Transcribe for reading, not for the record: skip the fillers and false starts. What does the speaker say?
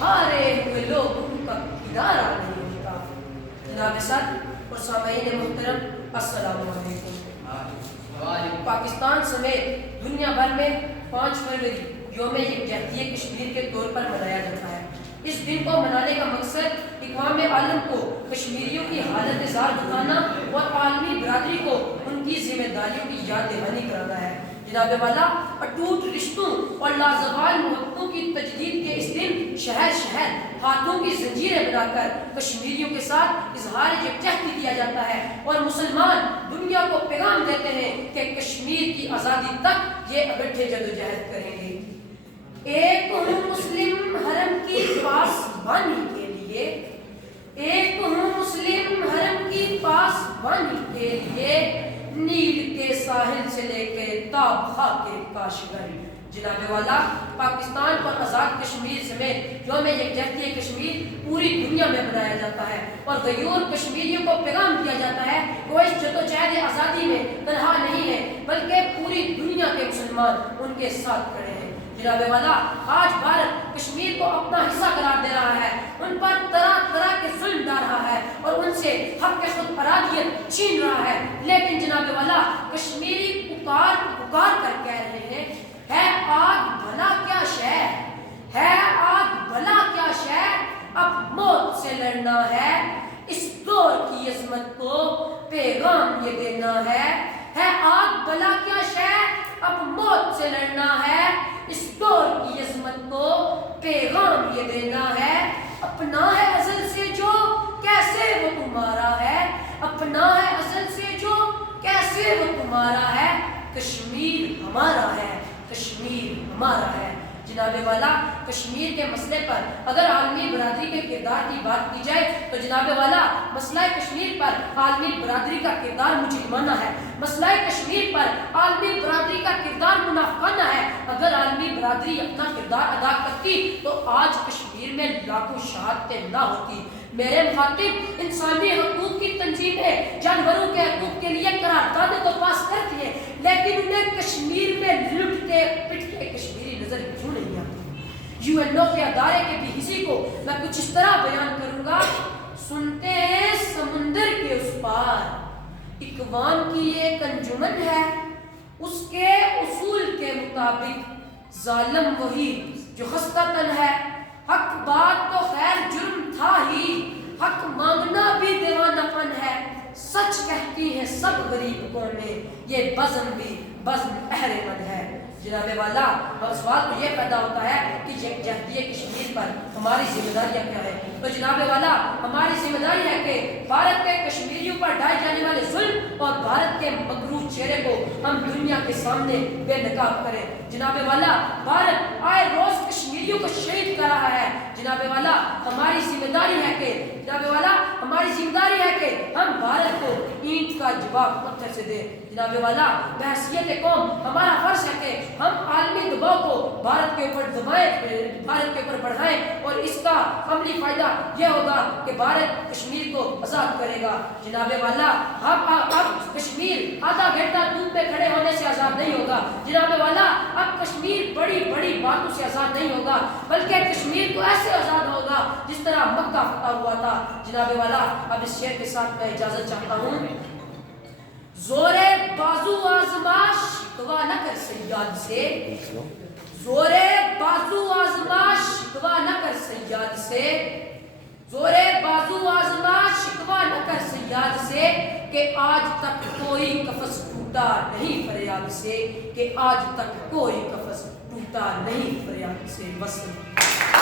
ہارے ہوئے لوگوں کا کنارہ نہیں ہوتا۔ جناب صدر اور سامعین محترم السلام علیکم۔ پاکستان سمیت دنیا بھر میں 5 فروری یوم یکجہتی کشمیر کے طور پر منایا جاتا ہے۔ اس دن کو منانے کا مقصد اقوام عالم کو کشمیریوں کی حالت زار بتانا اور عالمی برادری کو ان کی ذمہ داریوں کی یاد دہانی کرانا ہے۔ جناب والا، اٹوٹ رشتوں اور لازوال محبتوں کی تجدید کے اس دن شہر شہر ہاتھوں کی زنجیریں بنا کر کشمیریوں کے ساتھ اظہار یکجہتی کیا جاتا ہے اور مسلمان دنیا کو پیغام دیتے ہیں کہ کشمیر کی آزادی تک یہ اکٹھے جدوجہد کریں گے۔ ایک ہوں مسلم حرم کی پاسبانی کے لیے، ایک ہوں مسلم حرم کی پاسبانی کے لیے، نیل کے ساحل سے لے کے تاب خاک کے کاشغر۔ جناب والا، پاکستان اور آزاد کشمیر سمیت یوم یکجہتی کشمیر پوری دنیا میں منایا جاتا ہے اور غیور کشمیریوں کو پیغام دیا جاتا ہے کہ وہ اس جدوجہد آزادی میں تنہا نہیں ہے بلکہ پوری دنیا کے مسلمان ان کے ساتھ کھڑے ہیں۔ جناب والا، آج بھارت کشمیر کو اپنا حصہ قرار دے رہا ہے، ان پر طرح طرح کے ظلم ڈال رہا ہے اور ان سے حق خود ارادیت چھین رہا ہے، لیکن جناب والا کشمیری پکار کر کہہ رہے ہیں، ہے آگ بھلا کیا شے، ہے آگ بھلا کیا شے، اب موت سے لڑنا ہے، اس دور کی عظمت کو پیغام یہ دینا ہے آگ بھلا کیا شے، اب موت سے لڑنا ہے، اس دور کی عظمت کو پیغام یہ دینا ہے۔ اپنا ہے ازل سے جو کیسے وہ تمہارا ہے، اپنا ہے ازل سے جو کیسے وہ تمہارا ہے، کشمیر ہمارا ہے، کشمیر ہمارا ہے۔ جناب والا، کشمیر کے مسئلے پر اگر عالمی برادری کے کردار کی بات کی جائے تو جناب والا مسئلہ کشمیر پر عالمی برادری کا کردار مجرمانہ ہے، مسئلہ کشمیر پر عالمی برادری کا کردار منافقانہ ہے۔ اگر عالمی برادری اپنا کردار ادا کرتی تو آج کشمیر میں لاکھوں شہادتیں نہ ہوتی۔ میرے مخاطب انسانی حقوق کی تنظیمیں جانوروں کے حقوق کے لیے قراردادیں تو پاس کرتی ہیں، لیکن انہیں کشمیر میں لٹتے پٹتے کشمیری نظر کیوں نہیں آتی؟ UN کے ادارے کے بھی حصے کو میں کچھ اس طرح بیان کروں گا، سنتے ہیں سمندر کے اس پار اقوام کی ایک انجمن ہے، اس کے اصول کے مطابق ظالم وہی جو خستہ تن ہے، حق بات تو خیر جرم تھا ہی، حق مانگنا بھی دیوانہ پن ہے، سچ کہتی ہیں سب غریب قومیں، یہ بزم بھی بزم اہل من ہے۔ جناب والا، سوال تو یہ پیدا ہوتا ہے کہ یکجہتی کشمیر پر ہماری ذمہ داریاں کیا ہے؟ تو جناب والا، ہماری ذمہ داری ہے کہ بھارت کے کشمیریوں پر ڈھائے جانے والے ظلم اور بھارت کے مغرور چہرے کو ہم دنیا کے سامنے بے نقاب کریں۔ جناب والا، بھارت آئے روز کشمیریوں کو شہید کر رہا ہے۔ جناب والا، ہماری ذمہ داری ہے کہ ہم بھارت کو اینٹ کا جواب پتھر سے دیں۔ جناب والا، بحیثیت قوم ہمارا فرض ہے کہ ہم عالمی دباؤ کو بھارت کے اوپر بڑھائیں اور اس کا عملی فائدہ یہ ہوگا کہ بھارت کشمیر کو آزاد کرے گا۔ جناب والا، اب کشمیر آدھا گھنٹہ دھوپ میں کھڑے ہونے سے آزاد نہیں ہوگا۔ جناب والا، اب کشمیر بڑی بڑی باتوں سے آزاد نہیں ہوگا بلکہ کشمیر کو ایسے آزاد ہوگا جس طرح مکہ فتح ہوا تھا۔ جناب والا، اب اس شعر کے ساتھ میں اجازت چاہتا ہوں۔ زورے بازو آزماش شکوا نہ کر سیاد سے، زورے بازو آزماش شکوا نہ کر سیاد سے، زورے بازو آزماش شکوا نہ کر سیاد سے، کہ آج تک کوئی قفس ٹوٹا نہیں فریاد سے، کہ آج تک کوئی قفس ٹوٹا نہیں فریاد سے۔ بس